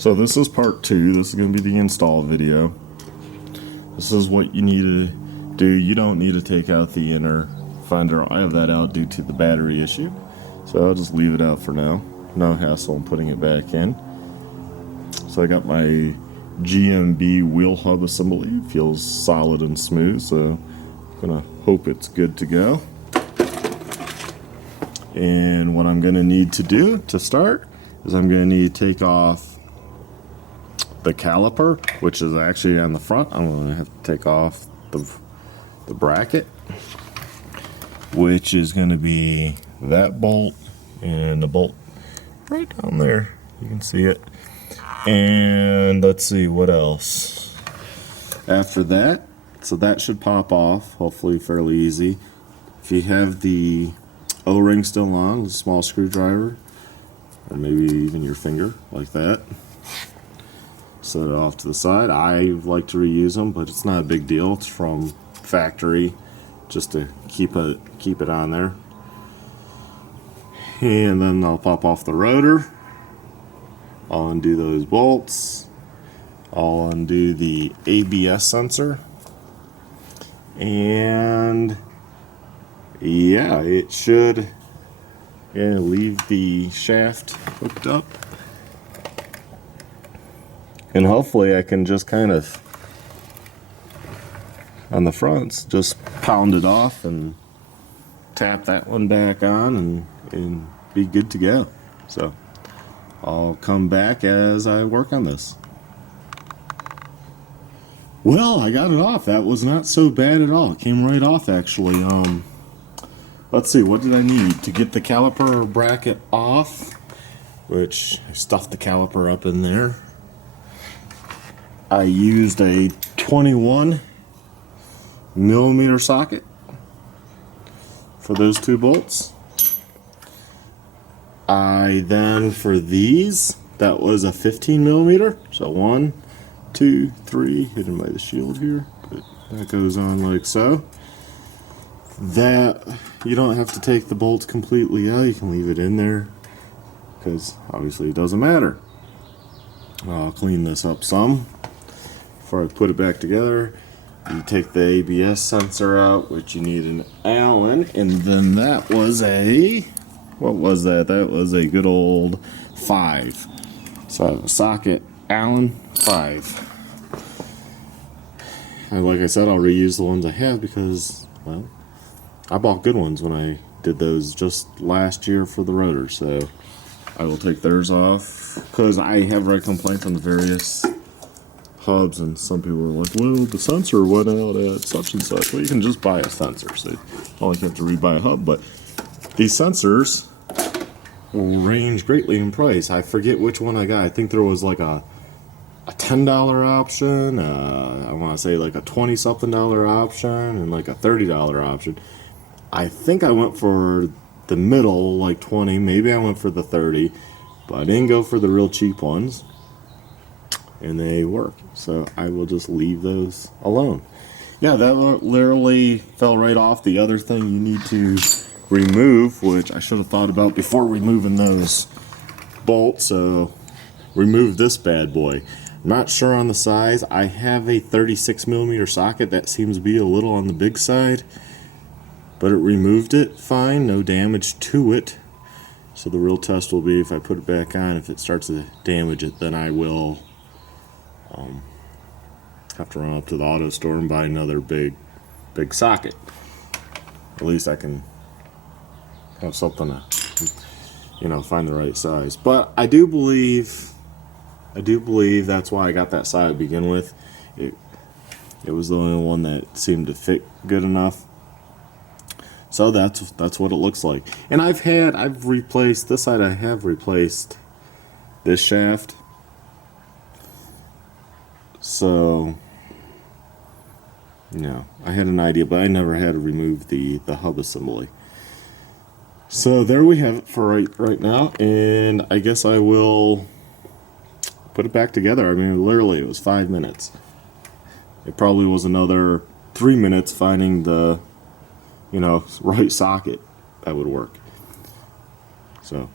So this is part 2. This is going to be the install video. This is what you need to do. You don't need to take out the inner fender. I have that out due to the battery issue. So I'll just leave it out for now. No hassle in putting it back in. So I got my GMB wheel hub assembly. It feels solid and smooth, so I'm going to hope it's good to go. And what I'm going to need to do to start is I'm going to need to take off the caliper, which is actually on the front. I'm going to have to take off the bracket, which is going to be that bolt and the bolt right down there. You can see it. And let's see what else. After that, so that should pop off, hopefully fairly easy. If you have the O-ring still on, a small screwdriver, or maybe even your finger, like that. Set it off to the side. I like to reuse them, but it's not a big deal. It's from factory, just to keep it on there. And then I'll pop off the rotor. I'll undo those bolts. I'll undo the ABS sensor. And yeah, it should leave the shaft hooked up. And hopefully I can just kind of, on the fronts, just pound it off and tap that one back on and be good to go. So I'll come back as I work on this. Well, I got it off. That was not so bad at all. It came right off, actually. Let's see, what did I need to get the caliper bracket off? Which I stuffed the caliper up in there. I used a 21mm socket for those 2 bolts. I then, for these, that was a 15mm. So 1, 2, 3, hidden by the shield here. But that goes on like so. That, you don't have to take the bolts completely out. You can leave it in there, because obviously it doesn't matter. I'll clean this up some before I put it back together. You take the ABS sensor out, which you need an Allen, and then that was a, what was that? That was a good old 5. So I have a socket Allen 5. And like I said, I'll reuse the ones I have because, well, I bought good ones when I did those just last year for the rotor. So I will take theirs off because I have read complaints on the various hubs, and some people were like, well, the sensor went out at such and such. Well, you can just buy a sensor, so you don't have to rebuy a hub. But these sensors will range greatly in price. I forget which one I got. I think there was like a $10 option, I want to say like a $20-something option, and like a $30 option. I think I went for the middle, like 20. Maybe I went for the 30, but I didn't go for the real cheap ones. And they work, so I will just leave those alone. Yeah, that literally fell right off. The other thing you need to remove, which I should have thought about before removing those bolts, so remove this bad boy. I'm not sure on the size. I have a 36mm socket. That seems to be a little on the big side, but it removed it fine, no damage to it. So the real test will be if I put it back on. If it starts to damage it, then I will have to run up to the auto store and buy another big socket. At least I can have something to, find the right size. But I do believe that's why I got that side to begin with. It was the only one that seemed to fit good enough. So that's what it looks like. And I've replaced this side. I have replaced this shaft. So, I had an idea, but I never had to remove the hub assembly. So there we have it for right now, and I guess I will put it back together. I mean, literally, it was 5 minutes. It probably was another 3 minutes finding the, right socket that would work. So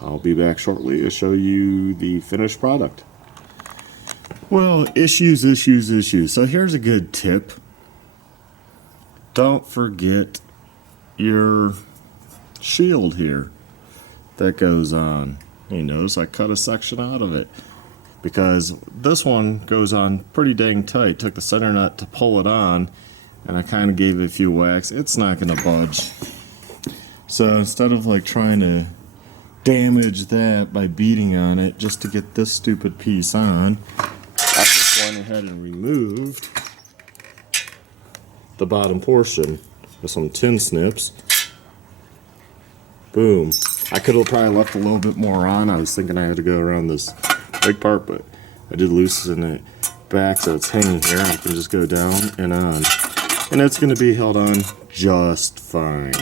I'll be back shortly to show you the finished product. Well, issues. So here's a good tip. Don't forget your shield here that goes on. You notice I cut a section out of it because this one goes on pretty dang tight. Took the center nut to pull it on, and I kind of gave it a few whacks. It's not going to budge. So instead of like trying to damage that by beating on it just to get this stupid piece on, I just went ahead and removed the bottom portion with some tin snips. Boom. I could have probably left a little bit more on. I was thinking I had to go around this big part, but I did loosen it back so it's hanging here. I can just go down and on. And it's going to be held on just fine.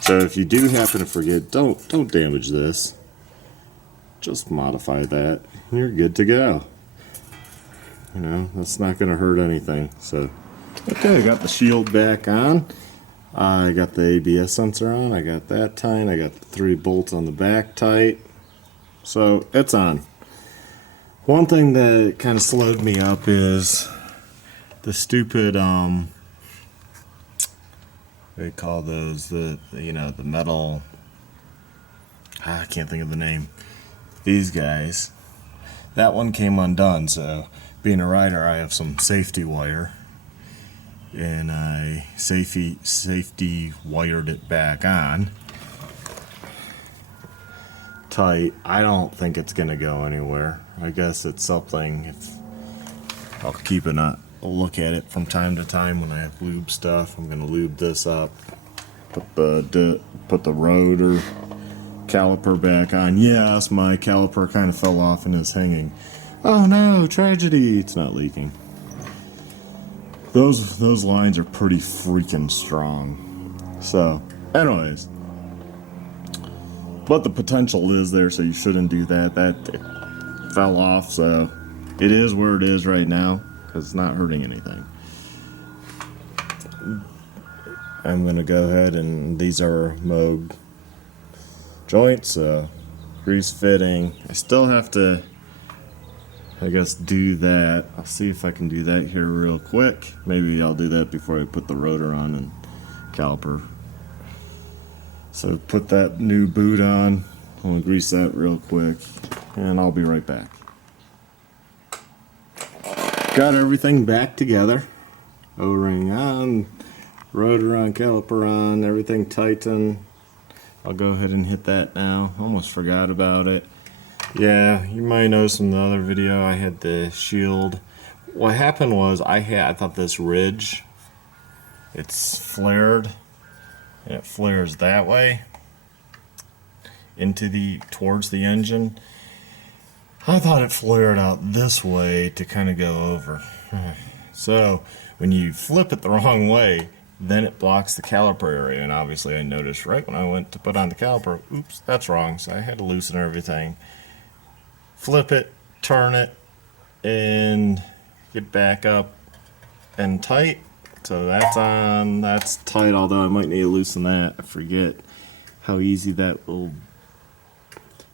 So if you do happen to forget, don't damage this. Just modify that and you're good to go. You know, that's not going to hurt anything. So, okay, I got the shield back on. I got the ABS sensor on. I got that tight. I got the 3 bolts on the back tight. So it's on. One thing that kind of slowed me up is the stupid they call those the metal, I can't think of the name. These guys. That one came undone, so being a rider I have some safety wire. And I safety wired it back on tight. I don't think it's gonna go anywhere. I guess it's something, if I'll keep a look at it from time to time when I have lube stuff. I'm gonna lube this up, put the rotor caliper back on. Yes, my caliper kind of fell off and is hanging. Oh no, tragedy, it's not leaking. Those lines are pretty freaking strong. So, anyways. But the potential is there, so you shouldn't do that. That fell off, so it is where it is right now, because it's not hurting anything. I'm going to go ahead and these are Moog joints, so grease fitting. I still have to, I guess, do that. I'll see if I can do that here real quick. Maybe I'll do that before I put the rotor on and caliper. So put that new boot on. I'm gonna grease that real quick and I'll be right back. Got everything back together. O-ring on, rotor on, caliper on, everything tightened. I'll go ahead and hit that now. Almost forgot about it. Yeah, you might notice in the other video I had the shield. What happened was I thought this ridge, it's flared, and it flares that way towards the engine. I thought it flared out this way to kind of go over. So when you flip it the wrong way, then it blocks the caliper area, and obviously I noticed right when I went to put on the caliper, oops, that's wrong, so I had to loosen everything. Flip it, turn it, and get back up and tight. So that's on, that's tight, although I might need to loosen that. I forget how easy that will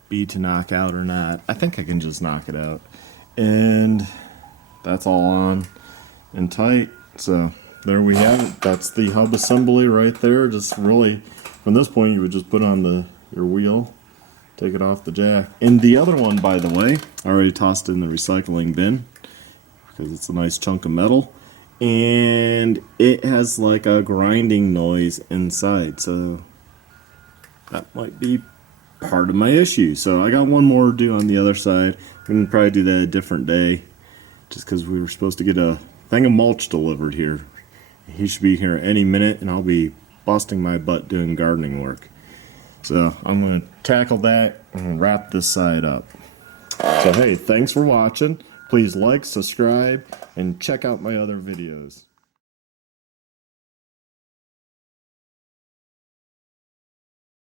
be to knock out or not. I think I can just knock it out. And that's all on and tight. So there we have it. That's the hub assembly right there. Just really, from this point, you would just put on your wheel. Take it off the jack. And the other one, by the way, I already tossed in the recycling bin because it's a nice chunk of metal. And it has like a grinding noise inside. So that might be part of my issue. So I got one more to do on the other side. I'm going to probably do that a different day. Just because we were supposed to get a thing of mulch delivered here. He should be here any minute and I'll be busting my butt doing gardening work. So I'm going to tackle that and wrap this side up. So hey, thanks for watching. Please like, subscribe, and check out my other videos.